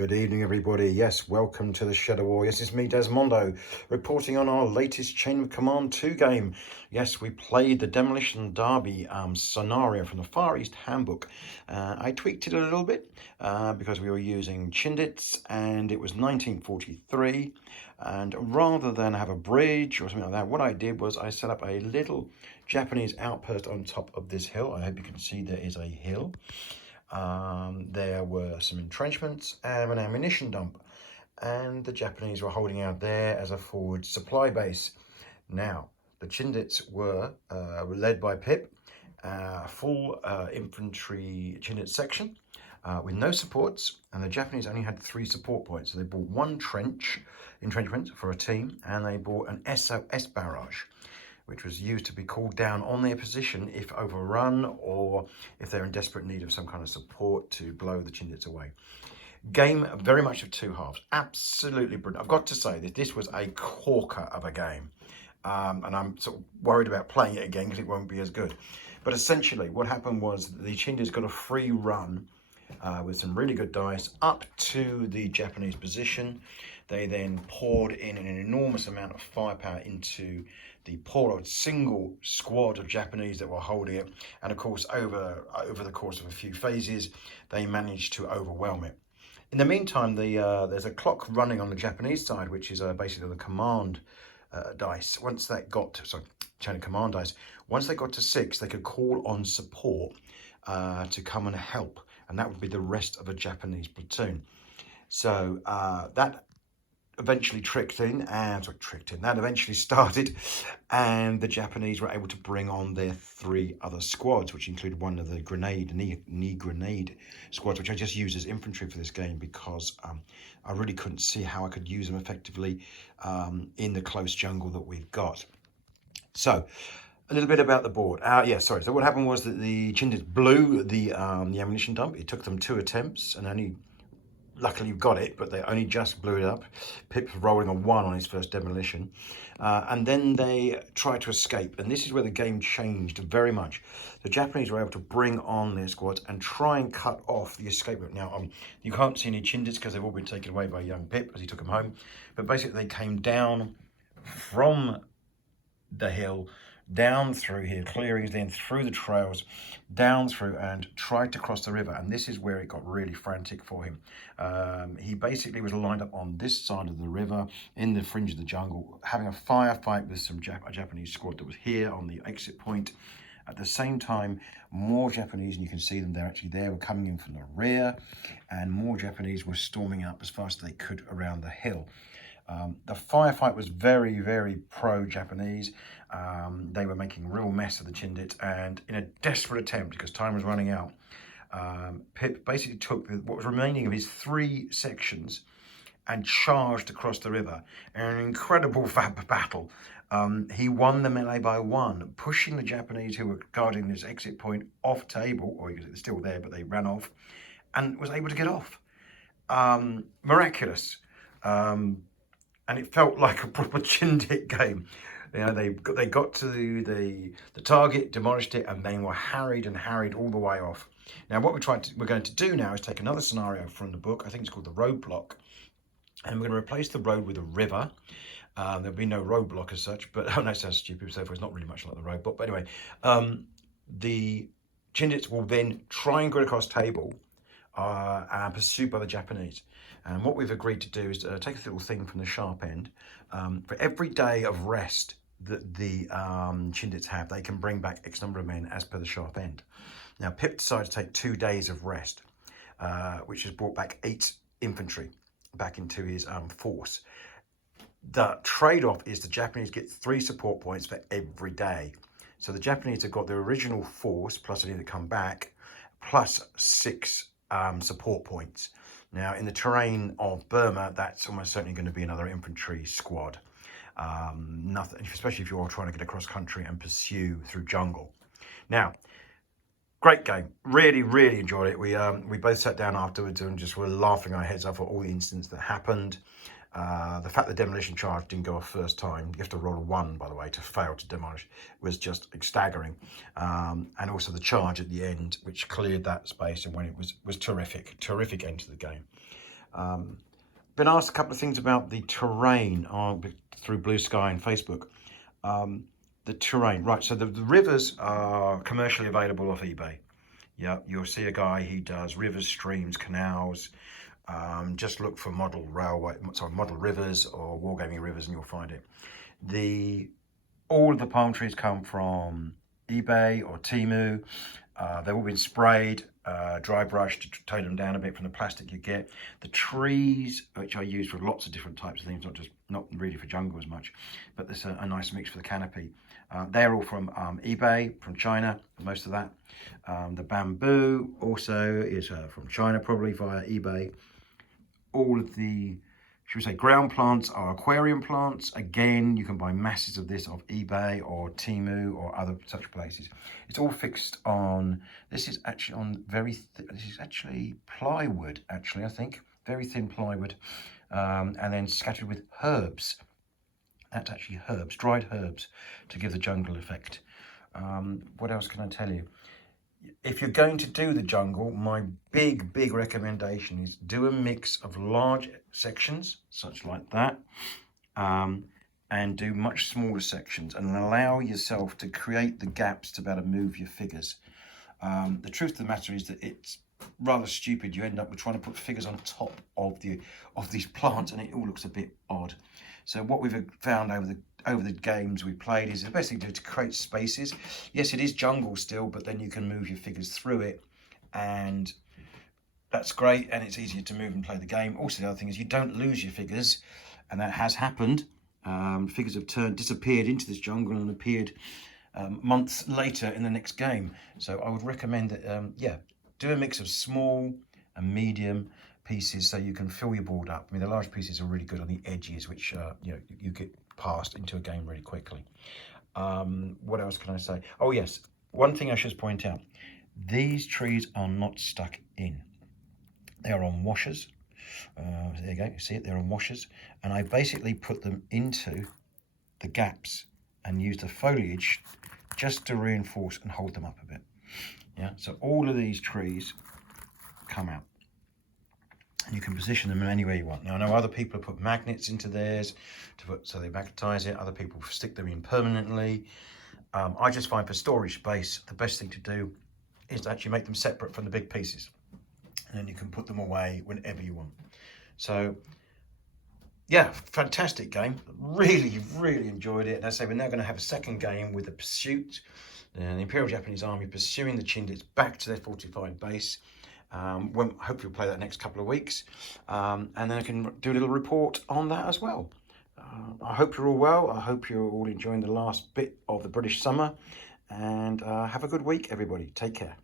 Good evening, everybody. Yes, welcome to the Shadow War. Yes, it's me, Desmondo, reporting on our latest Chain of Command 2 game. Yes, we played the Demolition Derby scenario from the Far East Handbook. I tweaked it a little bit because we were using Chindits, and it was 1943. And rather than have a bridge or something like that, what I did was I set up a little Japanese outpost on top of this hill. I hope you can see there is a hill. There were some entrenchments and an ammunition dump, and the Japanese were holding out there as a forward supply base. Now, the Chindits were led by Pip, full infantry Chindit section with no supports, and the Japanese only had 3 support points. So they bought one entrenchment for a team, and they bought an SOS barrage, which was used to be called down on their position if overrun or if they're in desperate need of some kind of support to blow the Chindits away. Game very much of two halves. Absolutely brilliant. I've got to say that this was a corker of a game. And I'm sort of worried about playing it again because it won't be as good. But essentially what happened was the Chindits got a free run with some really good dice up to the Japanese position. They then poured in an enormous amount of firepower into the poor single squad of Japanese that were holding it, and of course over the course of a few phases they managed to overwhelm it. In the meantime, there's a clock running on the Japanese side, which is basically the command dice. Once that got chain of command dice, once they got to 6, they could call on support to come and help, and that would be the rest of a Japanese platoon. So that eventually that eventually started, and the Japanese were able to bring on their 3 other squads, which included one of the knee grenade squads, which I just used as infantry for this game because I really couldn't see how I could use them effectively in the close jungle that we've got. So a little bit about the board. So what happened was that the Chindits blew the ammunition dump. It took them 2 attempts, and luckily got it, but they only just blew it up. Pip's rolling a 1 on his first demolition. And then they tried to escape. And this is where the game changed very much. The Japanese were able to bring on their squads and try and cut off the escape route. Now, you can't see any Chindits because they've all been taken away by young Pip as he took them home. But basically, they came down from the hill, down through here, clearings, then through the trails, down through, and tried to cross the river. And this is where it got really frantic for him. He basically was lined up on this side of the river in the fringe of the jungle, having a firefight with a Japanese squad that was here on the exit point. At the same time, more Japanese, and you can see them, they're actually there, were coming in from the rear, and more Japanese were storming up as fast as they could around the hill. The firefight was very, very pro-Japanese. They were making a real mess of the Chindits, and in a desperate attempt, because time was running out, Pip basically took what was remaining of his 3 sections and charged across the river in an incredible battle. He won the melee by 1, pushing the Japanese who were guarding this exit point off table, or they're still there, but they ran off, and was able to get off. Miraculous. And it felt like a proper Chindit game. You know, they got to the target, demolished it, and then were harried all the way off. Now, what we're going to do now is take another scenario from the book. I think it's called the roadblock, and we're going to replace the road with a river. There'll be no roadblock as such, but oh no, it sounds stupid. So it's not really much like the roadblock. But anyway, the Chindits will then try and get across table. And pursued by the Japanese. And what we've agreed to do is take a little thing from the sharp end. For every day of rest that the Chindits have, they can bring back X number of men as per the sharp end. Now, Pip decided to take 2 days of rest, which has brought back 8 infantry back into his force. The trade-off is the Japanese get 3 support points for every day. So the Japanese have got their original force, plus they need to come back, plus 6 support points. Now, in the terrain of Burma, that's almost certainly going to be another infantry squad. Nothing, especially if you're trying to get across country and pursue through jungle. Now, great game. Really, really enjoyed it. We both sat down afterwards and just were laughing our heads off at all the incidents that happened. The fact the demolition charge didn't go off first time, you have to roll a 1, by the way, to fail to demolish, was just staggering. And also the charge at the end, which cleared that space, and when it was terrific end to the game. Been asked a couple of things about the terrain through Blue Sky and Facebook. The terrain, right, so the rivers are commercially available off eBay. Yeah, you'll see a guy, he does rivers, streams, canals. Just look for model rivers or Wargaming rivers and you'll find it. All of the palm trees come from eBay or Temu. They've all been sprayed, dry brushed to tone them down a bit from the plastic you get. The trees, which I use for lots of different types of things, not really for jungle as much, but there's a nice mix for the canopy. They're all from eBay, from China, most of that. The bamboo also is from China, probably via eBay. All of the, should we say, ground plants are aquarium plants. Again, you can buy masses of this off eBay or Temu or other such places. It's all fixed on, this is actually on this is actually plywood, actually, I think. Very thin plywood. And then scattered with herbs. That's actually herbs, dried herbs, to give the jungle effect. What else can I tell you? If you're going to do the jungle, my big recommendation is do a mix of large sections, such like that, and do much smaller sections and allow yourself to create the gaps to be able to move your figures. The truth of the matter is that it's rather stupid. You end up with trying to put figures on top of these plants and it all looks a bit odd. So what we've found over the games we played is the best thing to do to create spaces. Yes, it is jungle still, but then you can move your figures through it, and that's great, and it's easier to move and play the game. Also, the other thing is you don't lose your figures, and that has happened. Figures have disappeared into this jungle and appeared months later in the next game. So I would recommend that, yeah, do a mix of small and medium pieces so you can fill your board up. I mean, the large pieces are really good on the edges, which you get past into a game really quickly. What else can I say? Oh yes, one thing I should point out, these trees are not stuck in. They are on washers. There you go, you see it, they're on washers, and I basically put them into the gaps and use the foliage just to reinforce and hold them up a bit. Yeah, so all of these trees come out. And you can position them in any way you want. Now, I know other people have put magnets into theirs so they magnetize it. Other people stick them in permanently. I just find for storage space, the best thing to do is to actually make them separate from the big pieces. And then you can put them away whenever you want. So, yeah, fantastic game. Really enjoyed it. And as I say, we're now going to have a second game with the pursuit. The Imperial Japanese Army pursuing the Chindits back to their fortified base. Hopefully we'll play that next couple of weeks, and then I can do a little report on that as well. I hope you're all well. I hope you're all enjoying the last bit of the British summer, and have a good week, everybody. Take care.